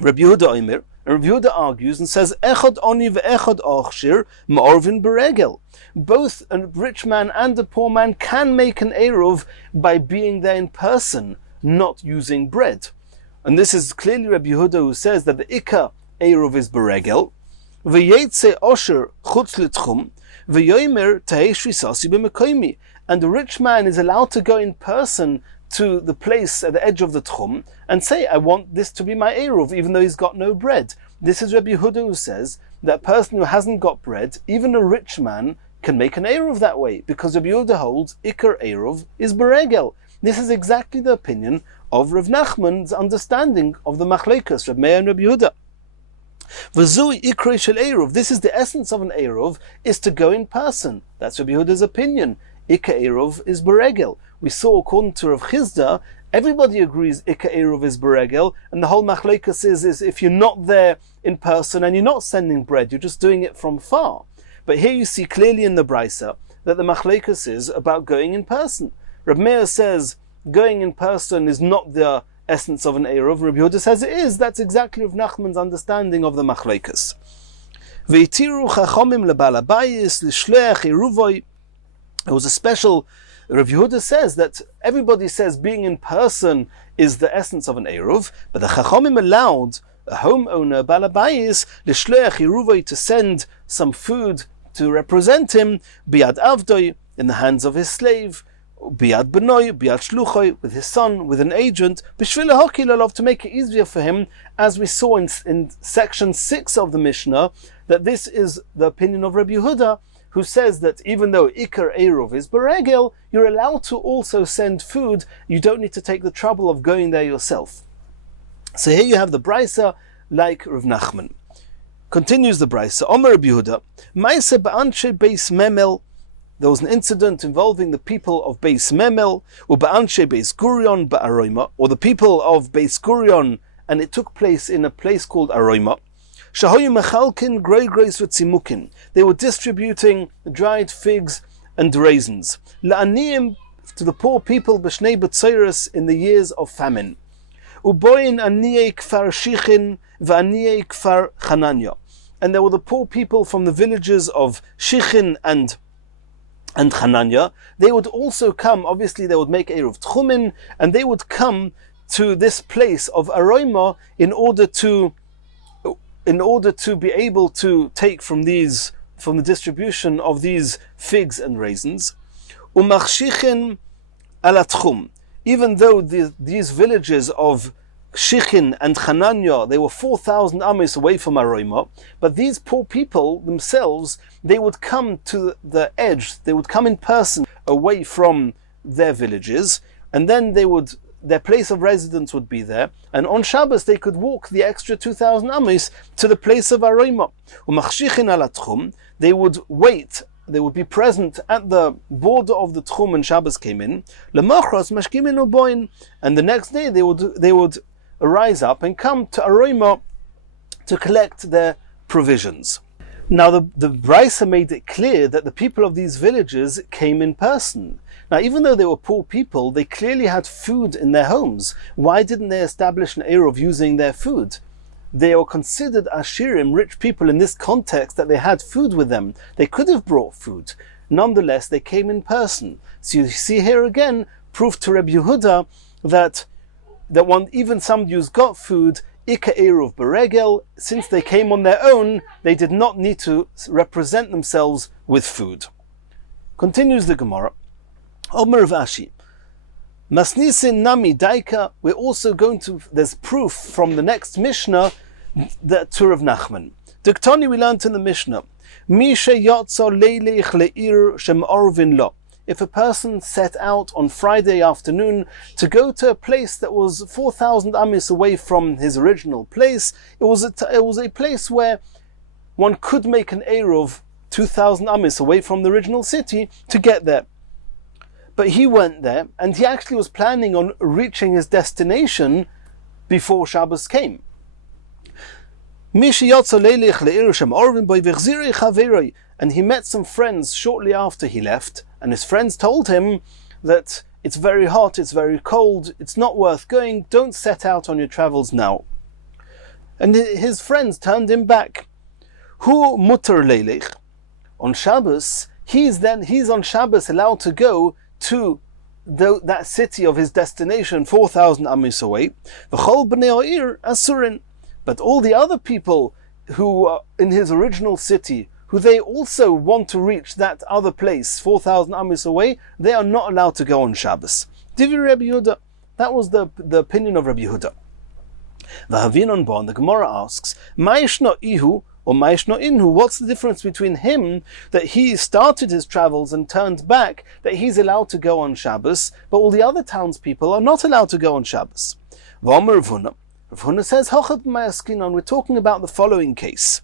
Reb Yehuda argues and says, Echod oni ve'echod ochshir ma'orvin beregel. Both a rich man and a poor man can make an Eruv by being there in person, not using bread. And this is clearly Reb Yehuda who says that the Ika Eruv is beregel. Ve'yetze osher chutz letchum. And the rich man is allowed to go in person to the place at the edge of the tchum and say, I want this to be my Eruv, even though he's got no bread. This is Rabbi Yehuda who says that a person who hasn't got bread, even a rich man, can make an Eruv that way, because Rabbi Yehuda holds Iker Eruv is Beregel. This is exactly the opinion of Rav Nachman's understanding of the Machlekes, Rav Meir and Rabbi Yehuda. V'zui Ikrei shel Eruv, this is the essence of an Eruv, is to go in person. That's Rabbi Yehuda's opinion. Iker Eruv is Beregel. We saw, according to Rav Chizda, everybody agrees Iker Eruv is Beregel, and the whole Machlekes is if you're not there in person and you're not sending bread, you're just doing it from far. But here you see clearly in the Brisa that the Machlekes is about going in person. Rav Meir says going in person is not the essence of an Eruv. Rabbi Yehuda says it is. That's exactly Rav Nachman's understanding of the Machlekes. Ve'itiru chachomim lebal habayis l'shleach Eruvoy. It was a special. Rav Yehuda says that everybody says being in person is the essence of an Eruv, but the chachomim allowed a homeowner, bal habayis, l'shleach Eruvoy, to send some food to represent him, biad avdoi, in the hands of his slave, biad benoi, biad shluchoi, with his son, with an agent, b'shvil ha'hokil, to make it easier for him, as we saw in section 6 of the Mishnah, that this is the opinion of Rabbi Yehuda, who says that even though Iker Eruv is Beregel, you're allowed to also send food, you don't need to take the trouble of going there yourself. So here you have the Brisa, like Rav Nachman. Continues the Brisa. Omer Rabbi Yehuda, Maise ba'anshe beis memel. There was an incident involving the people of Beis Memel, or ba'anshe beis Gurion ba'aroima, or the people of Beis Gurion, and it took place in a place called Aroima. Shahoyu mechalkin grey grace v'tzimukin. They were distributing dried figs and raisins. La'aniyim, to the poor people, b'shnei b'tzeres, in the years of famine. Uboyin aniyei kfar shichin v'aniyei kfar chananya. And there were the poor people from the villages of Shichin and Chananya. They would also come, obviously they would make Eruv Tchumin, and they would come to this place of Aroima in order to be able to take from the distribution of these figs and raisins. Umachshichin alatchum. Even though these villages of Shichin and Chananya, they were 4,000 amis away from Aroima, but these poor people themselves, they would come to the edge, they would come in person away from their villages, and then their place of residence would be there, and on Shabbos they could walk the extra 2,000 amis to the place of Aroima. Umachshichin alatchum, they would wait, they would be present at the border of the Tchum when Shabbos came in. Lemachros mashkimin uboin, and the next day they would arise up and come to Aroima to collect their provisions. Now the Brisa made it clear that the people of these villages came in person. Now even though they were poor people, they clearly had food in their homes. Why didn't they establish an Eruv using their food? They were considered Ashirim, rich people, in this context, that they had food with them. They could have brought food. Nonetheless, they came in person. So you see here again, proof to Rabbi Yehuda that even somebody who's got food, Ika Eruv Beregel, since they came on their own, they did not need to represent themselves with food. Continues the Gemara. Omer of Ashi. Masnisin Nami Daika, we're also going to, there's proof from the next Mishnah that to Rav Nachman. Diktani, we learned in the Mishnah, Misha Yotzo Leilech Leir Shem Orvin Lo. If a person set out on Friday afternoon to go to a place that was 4,000 amis away from his original place, it was a place where one could make an Eruv 2,000 amis away from the original city to get there. But he went there, and he actually was planning on reaching his destination before Shabbos came. And he met some friends shortly after he left, and his friends told him that it's very hot, it's very cold, it's not worth going, don't set out on your travels now. And his friends turned him back. Hu mutter leilech. On Shabbos, he's on Shabbos allowed to go to that city of his destination, 4,000 amis away. V'chol b'nei ha'ir asurin. But all the other people who are in his original city, who they also want to reach that other place, 4,000 amis away, they are not allowed to go on Shabbos. Divi Rabbi Yehuda. That was the opinion of Rabbi Yehuda. V'havinon bon, the Gemara asks, Ma'ishno ihu or Ma'ishno inhu, what's the difference between him, that he started his travels and turned back, that he's allowed to go on Shabbos, but all the other townspeople are not allowed to go on Shabbos? V'omer Rav Huna. Rav Huna says, Hochad ma'askinon, we're talking about the following case.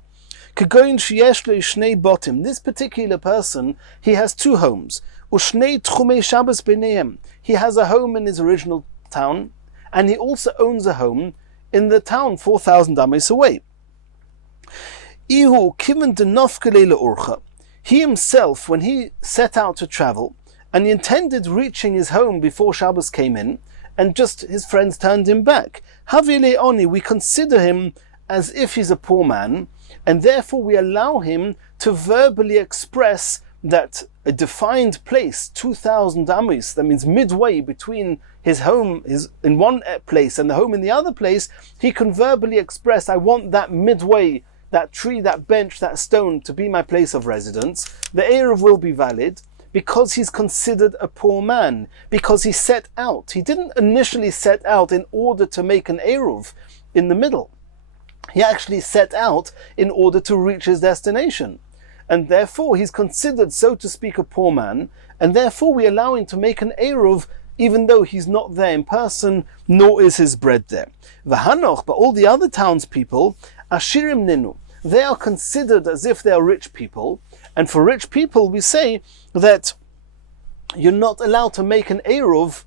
Kagoin sheyesh lo shnei botim. This particular person, he has two homes. Ushnei tchumei Shabbos b'neihem. He has a home in his original town, and he also owns a home in the town 4,000 ames away. Ihu kiven denofkele le'orcha. He himself, when he set out to travel, and he intended reaching his home before Shabbos came in, and just his friends turned him back. Havile oni, we consider him as if he's a poor man, and therefore we allow him to verbally express that a defined place, 2,000 amis, that means midway between his home in one place and the home in the other place, he can verbally express, I want that midway, that tree, that bench, that stone to be my place of residence. The Eruv will be valid because he's considered a poor man, because he set out. He didn't initially set out in order to make an Eruv in the middle. He actually set out in order to reach his destination. And therefore he's considered, so to speak, a poor man, and therefore we allow him to make an Eruv even though he's not there in person, nor is his bread there. V'hanoch, but all the other townspeople, ashirim ninu, they are considered as if they are rich people, and for rich people we say that you're not allowed to make an Eruv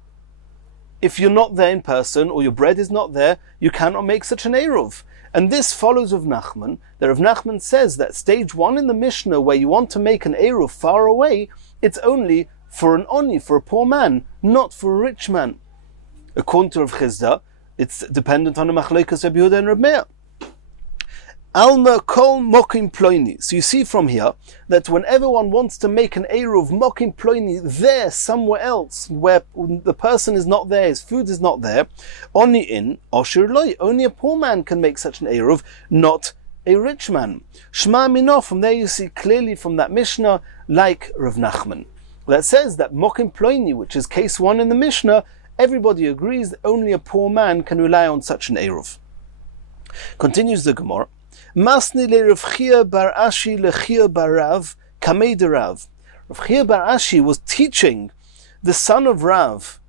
if you're not there in person, or your bread is not there, you cannot make such an Eruv. And this follows of Nachman, that Rav Nachman says that stage 1 in the Mishnah, where you want to make an Eruv far away, it's only for an oni, for a poor man, not for a rich man. According to Rav Chizda, it's dependent on the Machlokes Rabbi Yehuda and Reb Meir. Alma kol mokim ploini. So you see from here that whenever one wants to make an Eruv mokim ploini there, somewhere else, where the person is not there, his food is not there, oni in oshir loy, only a poor man can make such an Eruv, not a rich man. Shma mino, from there you see clearly from that Mishnah, like Rav Nachman, that says that mokim ploini, which is case 1 in the Mishnah, everybody agrees that only a poor man can rely on such an Eruv. Continues the Gemara. Masni le Rav Chia bar Ashi le Chia bar Rav kamei de Rav. Rav Chia bar Ashi was teaching the son of Rav.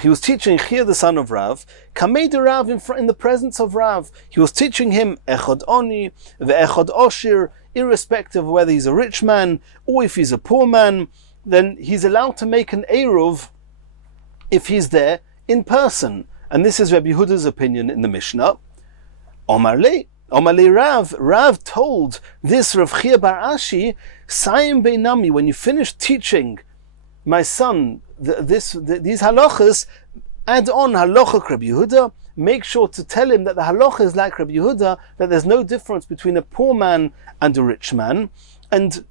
He was teaching Chia the son of Rav kamei de Rav in the presence of Rav. He was teaching him echad oni ve'echad oshir, irrespective of whether he's a rich man or if he's a poor man. Then he's allowed to make an Eruv if he's there in person. And this is Rabbi Yehuda's opinion in the Mishnah. Omar le Rav told this Rav Chia bar Ashi, Sayim beinami, when you finish teaching my son these halachas, add on halacha Rabbi Yehuda, make sure to tell him that the halacha is like Rabbi Yehuda, that there's no difference between a poor man and a rich man. And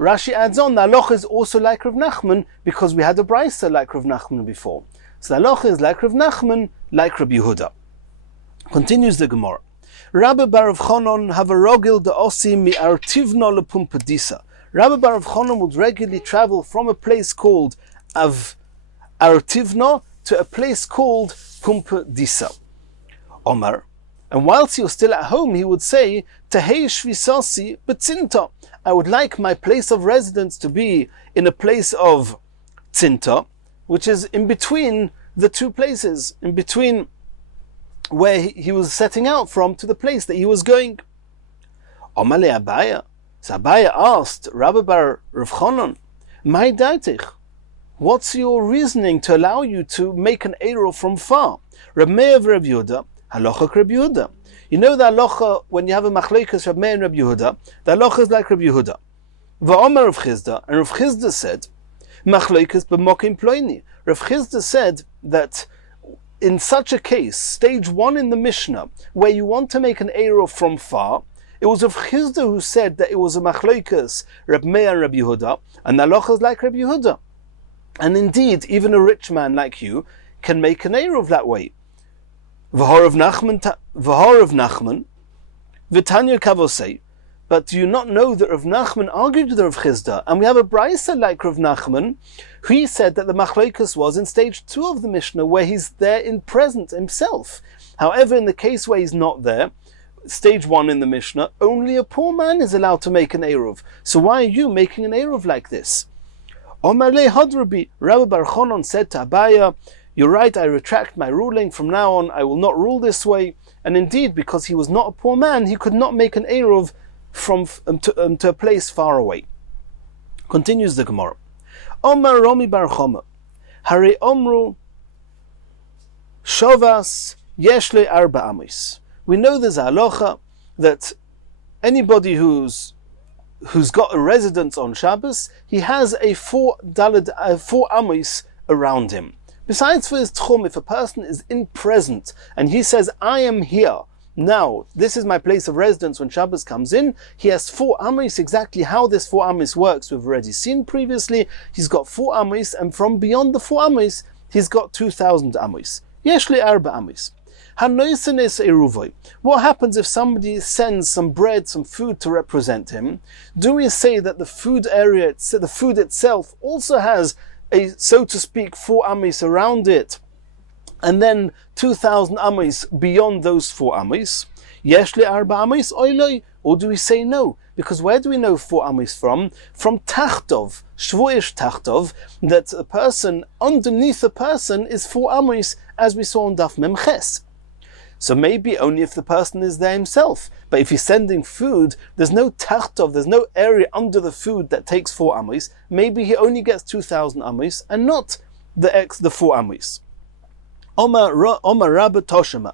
Rashi adds on, the halacha is also like Rav Nachman, because we had a brisa like Rav Nachman before. So the halacha is like Rav Nachman, like Rabbi Yehuda. Continues the Gemara. Rabbi bar Rav Chonon have a rogil de osi mi artivno lepumpadisa. Rabbi bar Rav Chonon would regularly travel from a place called Artivno to a place called Pumpadisa. Omar. And whilst he was still at home, he would say, Tehei shvisasi betzinta. I would like my place of residence to be in a place of Zinta, which is in between the two places, in between where he was setting out from to the place that he was going. Omar le Abaya. So Abaya asked Rabbi bar Rav Chonon, Mai daitich? What's your reasoning to allow you to make an Eruv from far? Reb Meir of Reb Yehuda, halacha Reb Yehuda. You know the halacha, when you have a machlokes Reb Meir and Reb Yehuda, the halacha is like Reb Yehuda. Va'omer Rav Chizda, and Rav Chizda said, machlokes b'mokim ploini. Rav Chizda said that in such a case, stage 1 in the Mishnah, where you want to make an Eruv from far, it was Rav Chizda who said that it was a machlokes Reb Meir and Reb Yehuda, and the halacha is like Reb Yehuda. And indeed, even a rich man like you can make an Eruv that way. V'hor of Nachman, v'tanya kavosei. But do you not know that Rav Nachman argued with Rav Chisda? And we have a brisa like Rav Nachman, who he said that the machlokes was in stage 2 of the Mishnah, where he's there in present himself. However, in the case where he's not there, stage 1 in the Mishnah, only a poor man is allowed to make an eruv. So why are you making an eruv like this? Omar le hadrabi, Rabbi Bar Chonon said to Abaya, you're right, I retract my ruling. From now on, I will not rule this way. And indeed, because he was not a poor man, he could not make an eruv to a place far away. Continues the Gemara. Omar Romi Bar Choma, Hare Omru Shovas Yeshle Arba Amis. We know there's a halacha that anybody who's got a residence on Shabbos, he has a 4 amis around him. Besides for his tchum, if a person is in present and he says, I am here, now, this is my place of residence when Shabbos comes in, he has 4 amis. Exactly how this 4 amis works, we've already seen previously. He's got 4 amis, and from beyond the 4 amis, he's got 2,000 amis. Yeshli arba amis. What happens if somebody sends some bread, some food to represent him? Do we say that the food area, the food itself, also has a, so to speak, 4 amis around it, and then 2,000 amis beyond those 4 amis? Yeshli arba amis oiloi? Or do we say no? Because where do we know 4 amis from? From tachtov, shvuish tachtov, that a person, underneath a person, is 4 amis, as we saw on Daf Memches. So maybe only if the person is there himself. But if he's sending food, there's no tachtov, there's no area under the food that takes 4 amis. Maybe he only gets 2,000 amis and not the 4 amis. Omar Rabba Toshima.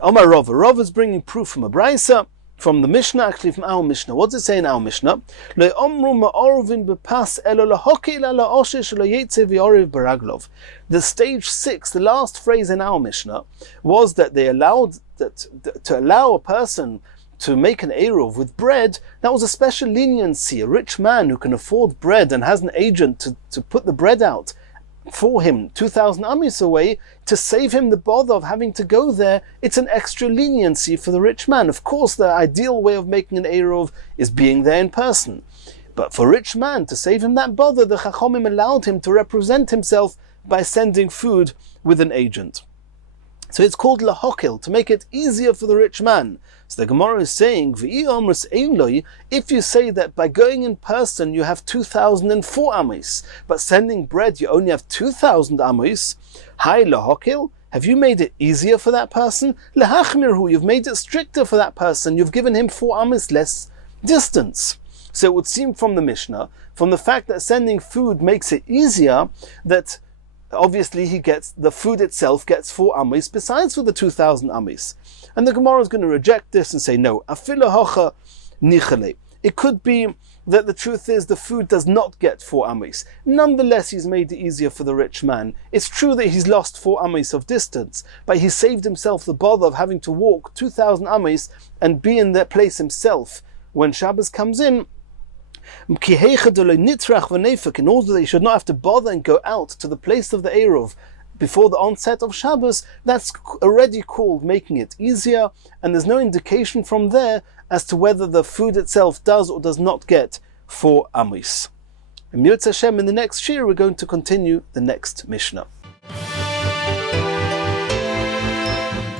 Omar Rava. Rava is bringing proof from a brisa, from the Mishnah, actually from our Mishnah. What does it say in our Mishnah? The stage 6, the last phrase in our Mishnah, was that they allowed to allow a person to make an eruv with bread. That was a special leniency. A rich man who can afford bread and has an agent to put the bread out for him 2,000 amis away, to save him the bother of having to go there, it's an extra leniency for the rich man. Of course, the ideal way of making an eruv is being there in person. But for a rich man, to save him that bother, the Chachomim allowed him to represent himself by sending food with an agent. So it's called lahokil, to make it easier for the rich man. So the Gemara is saying, if you say that by going in person you have 2,004 amis, but sending bread you only have 2,000 amis, hi lahokil, have you made it easier for that person? Lahachmirhu, you've made it stricter for that person, you've given him 4 amis less distance. So it would seem from the Mishnah, from the fact that sending food makes it easier, that obviously the food itself gets 4 amis besides for the 2,000 amis. And the Gemara is going to reject this and say, no, afila hocha nichale. It could be that the truth is the food does not get 4 amis. Nonetheless, he's made it easier for the rich man. It's true that he's lost 4 amis of distance, but he saved himself the bother of having to walk 2,000 amis and be in that place himself when Shabbos comes in. In order that he should not have to bother and go out to the place of the eruv before the onset of Shabbos, that's already called making it easier, and there's no indication from there as to whether the food itself does or does not get 4 amis. In the next shiur, we're going to continue the next Mishnah.